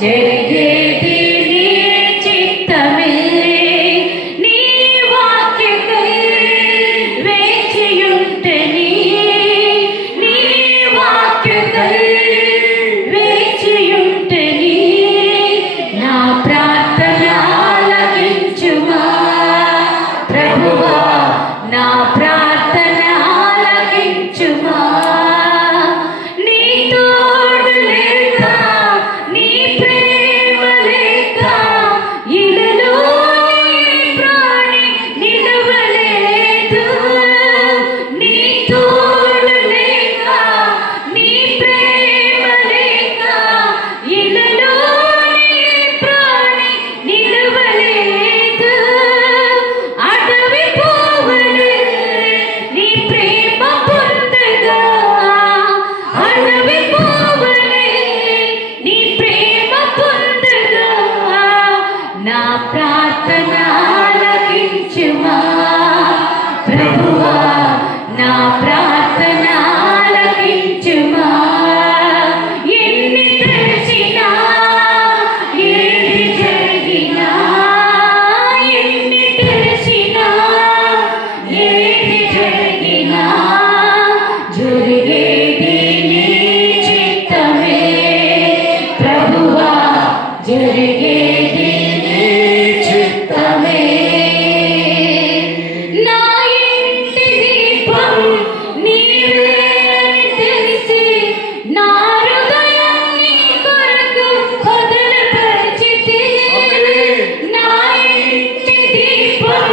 జరిగేది నీ చిత్తమే. నీ వాక్యకై వేచియుంటెని, నీ వాక్యకై వేచియుంటెని. నా ప్రార్థన ఆలకించుమా ప్రభువా, నా ప్రార్థన ఆలకించుమా. నీ తోడు లేక, నీ ప్రేమ లేక ఇలలో నీ ప్రాణి నిలవలేదు. నీ తోడు లేక, నీ ప్రేమ లేక ఇలలో నీ ప్రాణి నిలవలేదు. అడవి పువ్వులే నీ ప్రేమ పొందగా, అడవి పువ్వులే నీ ప్రేమ పొందగా. నా ప్రార్థన ఆలకించుమా ప్రభువా, నా ప్రార్థన ఆలకించుమా. ఎన్ని తలచినా, ఏది జరిగినా, ఎన్ని తలచినా, ఏది జరిగినా, జరిగేది నీ చిత్తమే ప్రభువా, జరిగేది నీ చిత్తమే. నా ఇంటి దీపం నీవే అని తెలిసి, నా హృదయం నీ కొరకు వదిలిపరిచితి. నా ఇంటి దీపం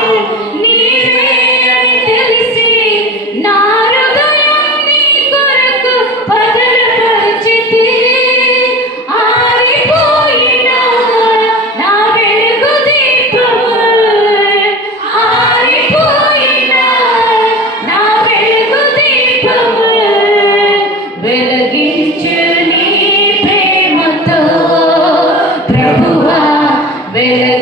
నీవే అని తెలిసి, నా హృదయం నీ కొరకు వదిలిపరిచితి. ఆరిపోయిన నా వెలుగు దీపము, ఆరిపోయిన నా వెలుగు దీపము వెలిగించు నీ ప్రేమతో ప్రభువా, వెలిగించు